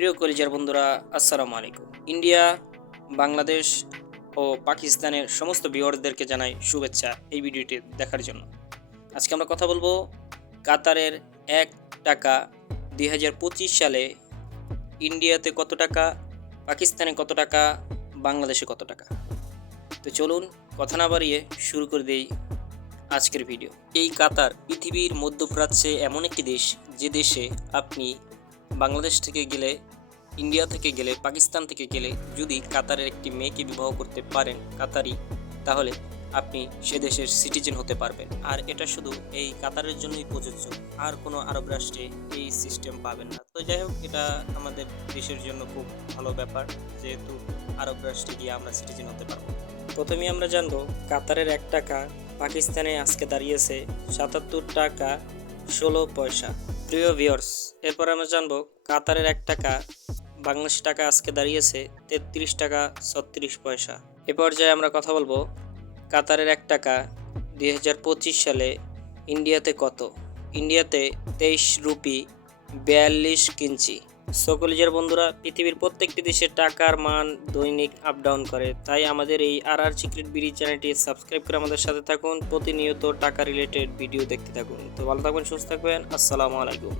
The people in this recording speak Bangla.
প্রিয় কলিজার বন্ধুরা, আসসালামু আলাইকুম। ইন্ডিয়া, বাংলাদেশ ও পাকিস্তানের সমস্ত ভিউয়ারদেরকে জানাই শুভেচ্ছা এই ভিডিওটি দেখার জন্য। আজকে আমরা কথা বলব কাতারের এক টাকা দুই হাজার পঁচিশ সালে ইন্ডিয়াতে কত টাকা, পাকিস্তানে কত টাকা, বাংলাদেশে কত টাকা। তো চলুন কথা না বাড়িয়ে শুরু করে দেই আজকের ভিডিও। এই কাতার পৃথিবীর মধ্যপ্রাচ্যে এমন একটি দেশ, যে দেশে আপনি বাংলাদেশ থেকে গেলে ইন্ডিয়া থেকে গেলে, পাকিস্তান থেকে গেলে যদি কাতারের একটি মেয়েকে বিবাহ করতে পারেন কাতারি, তাহলে আপনি সে দেশের সিটিজেন হতে পারবেন। আর এটা শুধু এই কাতারের জন্যই প্রযোজ্য, আর কোনো আরব রাষ্ট্রে এই সিস্টেম পাবেন না। তো যাই হোক, এটা আমাদের দেশের জন্য খুব ভালো ব্যাপার, যেহেতু আরব রাষ্ট্রে গিয়ে আমরা সিটিজেন হতে পারব। প্রথমেই আমরা জানব, কাতারের এক টাকা পাকিস্তানে আজকে দাঁড়িয়েছে সাতাত্তর টাকা ষোলো পয়সা। প্রিয় ভিওর্স এরপর আমরা জানব, কাতারের এক টাকা বাংলাদেশ টাকা আজকে দাঁড়িয়েছে তেত্রিশ টাকা ছত্রিশ পয়সা। এ পর্যায়ে আমরা কথা বলব, কাতারের এক টাকা, দুই হাজার পঁচিশ সালে ইন্ডিয়াতে কত? ইন্ডিয়াতে তেইশ রুপি বিয়াল্লিশ কিঞ্চি। সকলিজের বন্ধুরা, পৃথিবীর প্রত্যেকটি দেশে টাকার মান দৈনিক আপ ডাউন করে। তাই আমাদের এই আর আর সিক্রেট বিডি চ্যানেলটি সাবস্ক্রাইব করে আমাদের সাথে থাকুন। প্রতিনিয়ত টাকা রিলেটেড ভিডিও দেখতে থাকুন। তো ভালো থাকবেন সুস্থ থাকবেন। আসসালামু আলাইকুম।